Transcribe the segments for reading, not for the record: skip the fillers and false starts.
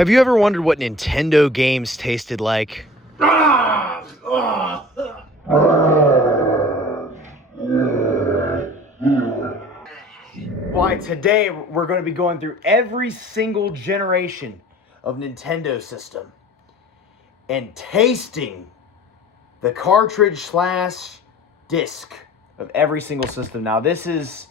Have you ever wondered what Nintendo games tasted like? Why, today we're going to be going through every single generation of Nintendo system and tasting the cartridge slash disc of every single system. Now, this is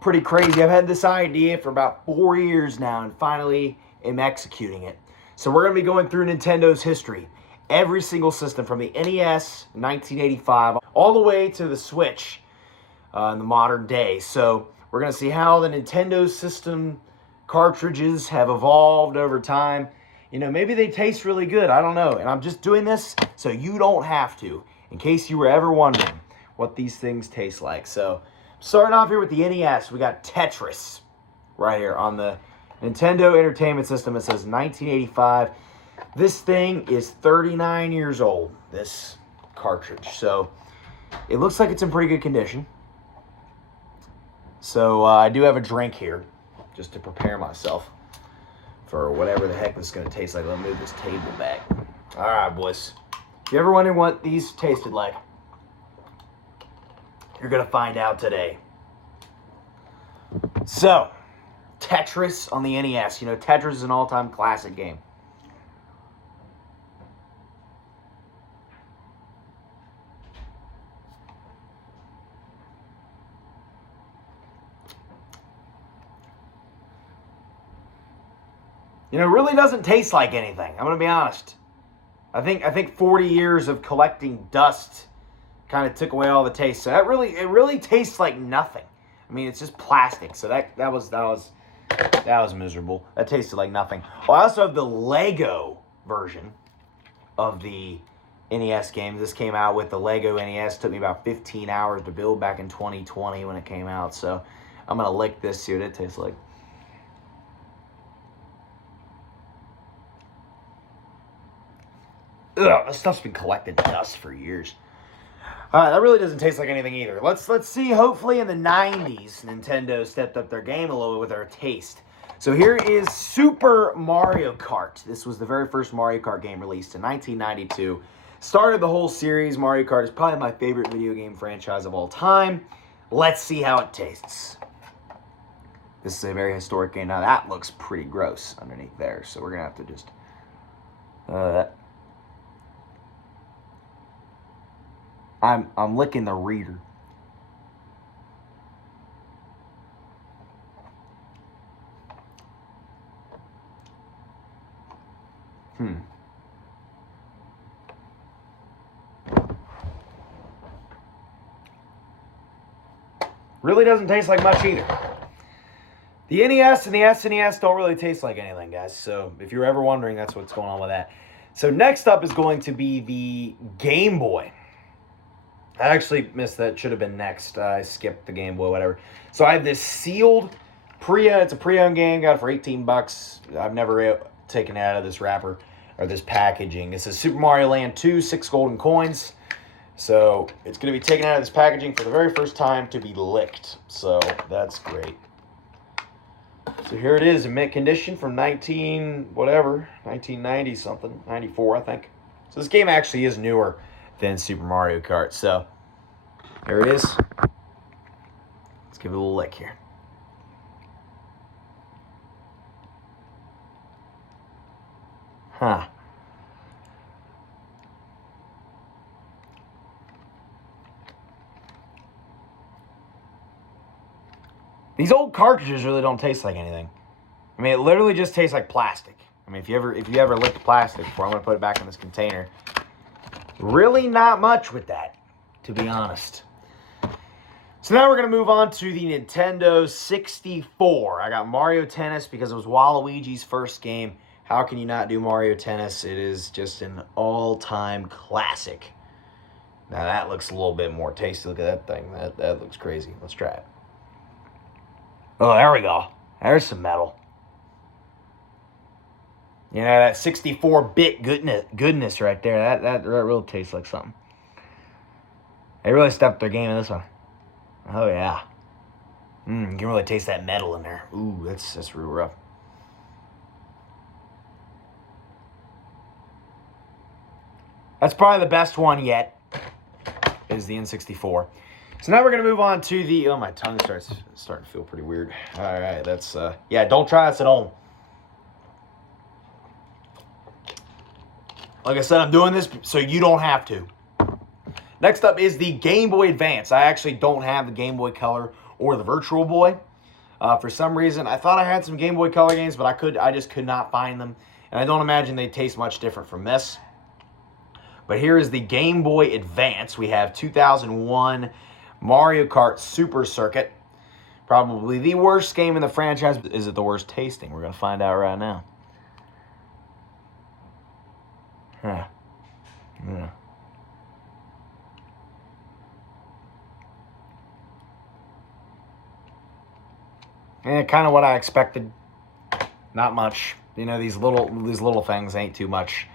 pretty crazy. I've had this idea for about 4 years now and finally am executing it. So we're going to be going through Nintendo's history. Every single system from the NES, 1985, all the way to the Switch in the modern day. So we're going to see how the Nintendo system cartridges have evolved over time. You know, maybe they taste really good. I don't know. And I'm just doing this so you don't have to, in case you were ever wondering what these things taste like. So starting off here with the NES, we got Tetris right here on the Nintendo Entertainment System. It says 1985. This thing is 39 years old, this cartridge. So it looks like it's in pretty good condition. So I do have a drink here just to prepare myself for whatever the heck this is going to taste like. Let me move this table back. All right, boys. If you ever wondering what these tasted like, you're going to find out today. So, Tetris on the NES. You know, Tetris is an all-time classic game. You know, it really doesn't taste like anything. I'm going to be honest. I think 40 years of collecting dust kind of took away all the taste. So it really tastes like nothing. I mean, it's just plastic. So that was miserable. That tasted like nothing. Well, I also have the Lego version of the NES game. This came out with the Lego NES. It took me about 15 hours to build back in 2020 when it came out. So I'm going to lick this, see what it tastes like. Ugh, this stuff's been collecting dust for years. That really doesn't taste like anything either. Let's see. Hopefully in the 90s, Nintendo stepped up their game a little bit with their taste. So here is Super Mario Kart. This was the very first Mario Kart game released in 1992. Started the whole series. Mario Kart is probably my favorite video game franchise of all time. Let's see how it tastes. This is a very historic game. Now that looks pretty gross underneath there. So we're going to have to just... I'm licking the reader. Really doesn't taste like much either. The NES and the SNES don't really taste like anything, guys. So if you're ever wondering, that's what's going on with that. So next up is going to be the Game Boy. I actually missed that. Should have been next. I skipped the Game Boy, whatever. So I have this sealed it's a pre-owned game. Got it for $18. I've never taken it out of this wrapper or this packaging. This is Super Mario Land 2, 6 golden coins. So it's going to be taken out of this packaging for the very first time to be licked. So that's great. So here it is in mint condition from 1990 something, 94 I think. So this game actually is newer than Super Mario Kart. So there it is. Let's give it a little lick here. Huh. These old cartridges really don't taste like anything. I mean, it literally just tastes like plastic. I mean, if you ever licked plastic before, I'm going to put it back in this container. Really not much with that, to be honest. So now we're going to move on to the Nintendo 64. I got Mario Tennis because it was Waluigi's first game. How can you not do Mario Tennis? It is just an all-time classic. Now that looks a little bit more tasty. Look at that thing. That looks crazy. Let's try it. Oh, there we go. There's some metal. You know, that 64-bit goodness right there. That really tastes like something. They really stepped their game in this one. Oh, yeah. You can really taste that metal in there. Ooh, that's real rough. That's probably the best one yet, is the N64. So now we're going to move on to the... Oh, my tongue starting to feel pretty weird. All right, that's... yeah, don't try this at home. Like I said, I'm doing this so you don't have to. Next up is the Game Boy Advance. I actually don't have the Game Boy Color or the Virtual Boy. For some reason, I thought I had some Game Boy Color games, but I just could not find them. And I don't imagine they taste much different from this. But here is the Game Boy Advance. We have 2001 Mario Kart Super Circuit. Probably the worst game in the franchise. Is it the worst tasting? We're going to find out right now. Huh. Yeah. Kind of what I expected. Not much. You know, these little things ain't too much.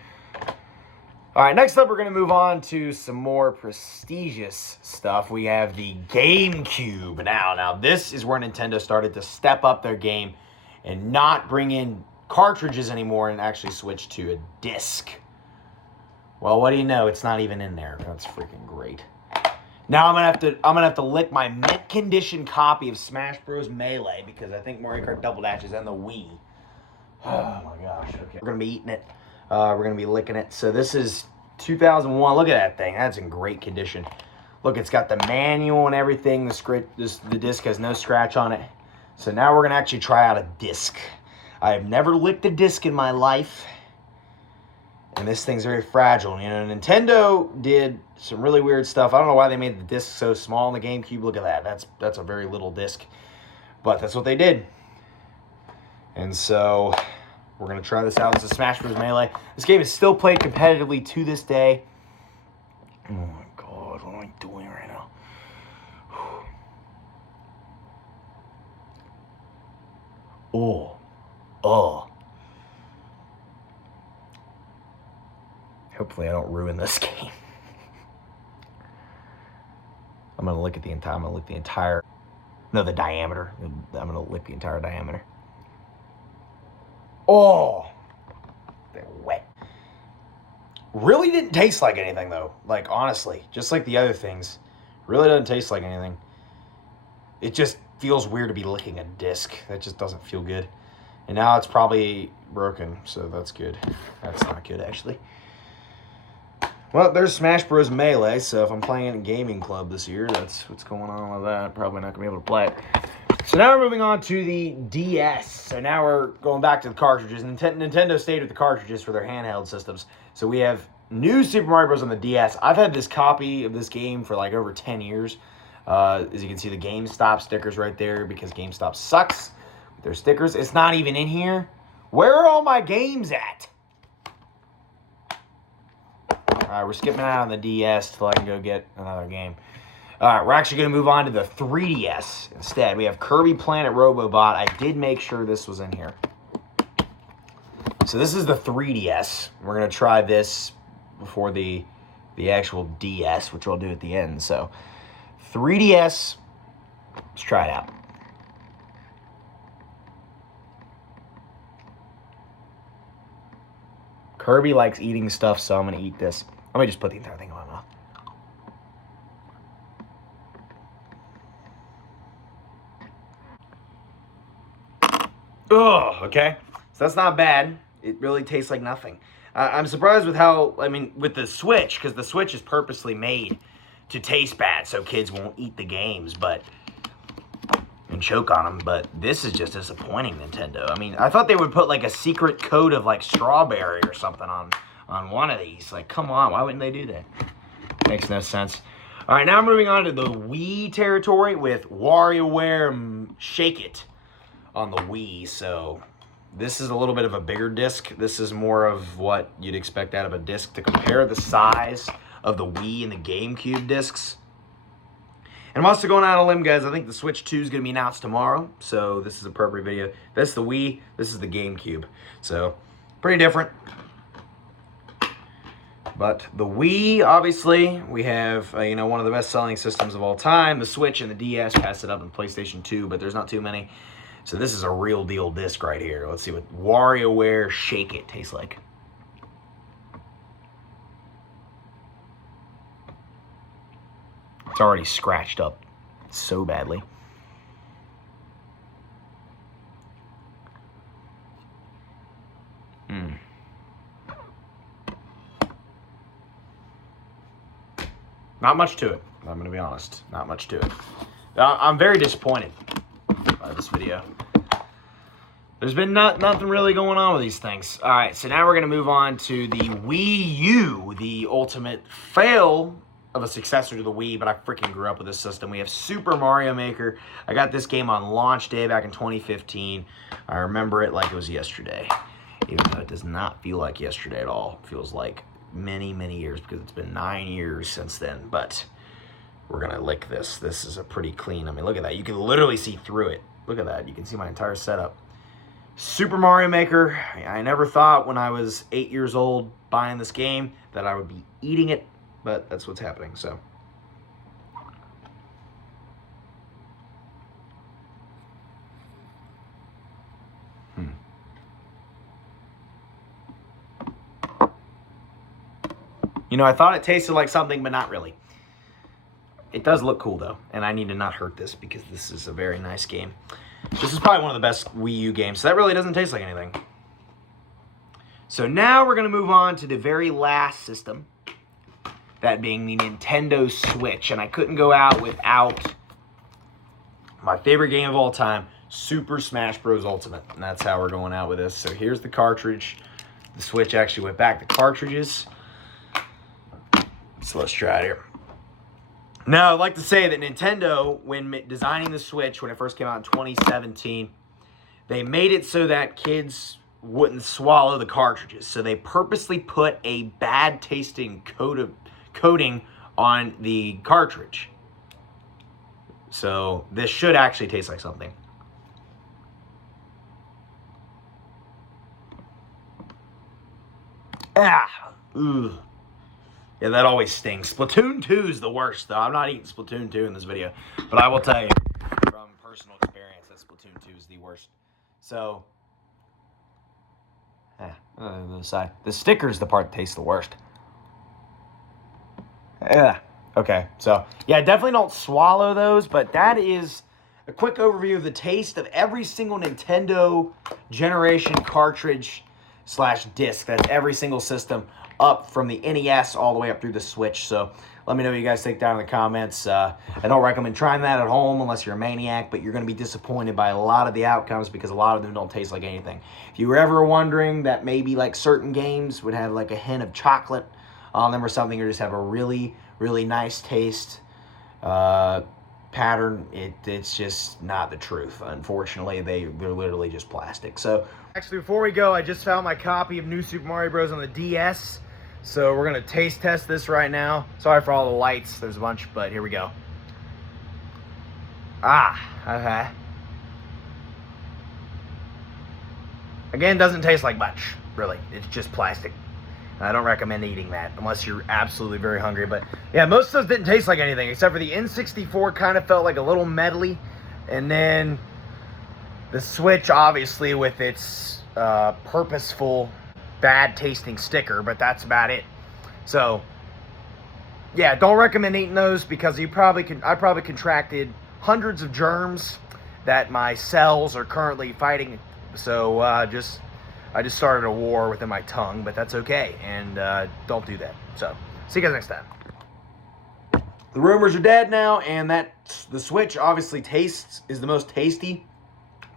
All right, next up we're going to move on to some more prestigious stuff. We have the GameCube. Now this is where Nintendo started to step up their game and not bring in cartridges anymore and actually switch to a disc. Well, what do you know? It's not even in there. That's freaking great. Now I'm gonna have to lick my mint condition copy of Smash Bros. Melee because I think Mario Kart Double Dash is on the Wii. Oh my gosh. Okay. We're gonna be eating it. We're gonna be licking it. So this is 2001. Look at that thing. That's in great condition. Look, it's got the manual and everything. The disc has no scratch on it. So now we're gonna actually try out a disc. I have never licked a disc in my life. And this thing's very fragile. You know, Nintendo did some really weird stuff. I don't know why they made the disc so small in the GameCube. Look at that. That's a very little disc. But that's what they did. And so we're going to try this out. This is Smash Bros. Melee. This game is still played competitively to this day. Oh my God, what am I doing right now? Oh. Hopefully I don't ruin this game. I'm going to lick the entire... No, the diameter. I'm going to lick the entire diameter. Oh! They're wet. Really didn't taste like anything, though. Like, honestly. Just like the other things. Really doesn't taste like anything. It just feels weird to be licking a disc. That just doesn't feel good. And now it's probably broken, so that's good. That's not good, actually. Well, there's Smash Bros. Melee, so if I'm playing in a gaming club this year, that's what's going on with that. Probably not going to be able to play it. So now we're moving on to the DS. So now we're going back to the cartridges. Nintendo stayed with the cartridges for their handheld systems. So we have new Super Mario Bros. On the DS. I've had this copy of this game for like over 10 years. As you can see, the GameStop stickers right there because GameStop sucks with their stickers. It's not even in here. Where are all my games at? All right, we're skipping out on the DS till I can go get another game. All right, we're actually going to move on to the 3DS instead. We have Kirby Planet Robobot. I did make sure this was in here. So this is the 3DS. We're going to try this before the actual DS, which I'll do at the end. So 3DS, let's try it out. Kirby likes eating stuff, so I'm going to eat this. Let me just put the entire thing in my mouth. Ugh, okay. So that's not bad. It really tastes like nothing. I'm surprised with how, with the Switch, because the Switch is purposely made to taste bad so kids won't eat the games, and choke on them, but this is just disappointing, Nintendo. I thought they would put like a secret coat of like strawberry or something on one of these. Like, come on, why wouldn't they do that? Makes no sense. All right, now moving on to the Wii territory with WarioWare Shake It on the Wii. So this is a little bit of a bigger disc. This is more of what you'd expect out of a disc to compare the size of the Wii and the GameCube discs. And I'm also going out on a limb, guys. I think the Switch 2 is going to be announced tomorrow. So this is a appropriate video. That's the Wii. This is the GameCube. So pretty different. But the Wii, obviously, we have, one of the best-selling systems of all time. The Switch and the DS pass it up in PlayStation 2, but there's not too many. So this is a real deal disc right here. Let's see what WarioWare Shake It tastes like. It's already scratched up so badly. Not much to it. I'm going to be honest. Not much to it. I'm very disappointed by this video. There's been nothing really going on with these things. All right, so now we're going to move on to the Wii U, the ultimate fail of a successor to the Wii, but I freaking grew up with this system. We have Super Mario Maker. I got this game on launch day back in 2015. I remember it like it was yesterday, even though it does not feel like yesterday at all. It feels like many, many years because it's been 9 years since then, but we're going to lick this. This is a pretty clean, I mean, look at that. You can literally see through it. Look at that. You can see my entire setup. Super Mario Maker. I never thought when I was 8 years old buying this game that I would be eating it, but that's what's happening, so. You know, I thought it tasted like something, but not really. It does look cool, though, and I need to not hurt this because this is a very nice game. This is probably one of the best Wii U games, so that really doesn't taste like anything. So now we're going to move on to the very last system, that being the Nintendo Switch, and I couldn't go out without my favorite game of all time, Super Smash Bros. Ultimate, and that's how we're going out with this. So here's the cartridge. The Switch actually went back to cartridges. So let's try it here. Now, I'd like to say that Nintendo, when designing the Switch, when it first came out in 2017, they made it so that kids wouldn't swallow the cartridges. So they purposely put a bad-tasting coating on the cartridge. So this should actually taste like something. Ugh. Yeah, that always stings. Splatoon 2 is the worst, though. I'm not eating Splatoon 2 in this video. But I will tell you, from personal experience, that Splatoon 2 is the worst. So, the side. The sticker's the part that tastes the worst. Okay, so, yeah, definitely don't swallow those. But that is a quick overview of the taste of every single Nintendo generation cartridge / disc. That's every single system up from the NES all the way up through the Switch. So let me know what you guys think down in the comments. I don't recommend trying that at home unless you're a maniac, but you're going to be disappointed by a lot of the outcomes because a lot of them don't taste like anything. If you were ever wondering that maybe like certain games would have like a hint of chocolate on them or something, or just have a really, really nice taste pattern, it's just not the truth. Unfortunately, they're literally just plastic. So actually, before we go, I just found my copy of New Super Mario Bros. On the DS. So we're going to taste test this right now. Sorry for all the lights. There's a bunch, but here we go. Okay. Again, doesn't taste like much, really. It's just plastic. I don't recommend eating that unless you're absolutely very hungry. But yeah, most of those didn't taste like anything, except for the N64 kind of felt like a little medley. And then the Switch, obviously, with its purposeful bad-tasting sticker, but that's about it. So, yeah, don't recommend eating those because I probably contracted hundreds of germs that my cells are currently fighting. So, I just started a war within my tongue, but that's okay, and don't do that. So, see you guys next time. The rumors are dead now, and the Switch obviously is the most tasty,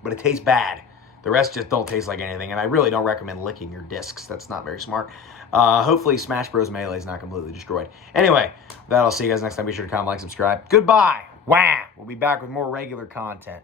but it tastes bad. The rest just don't taste like anything, and I really don't recommend licking your discs. That's not very smart. Hopefully Smash Bros. Melee is not completely destroyed. Anyway, with that, I'll see you guys next time. Be sure to comment, like, subscribe. Goodbye. Wah! We'll be back with more regular content.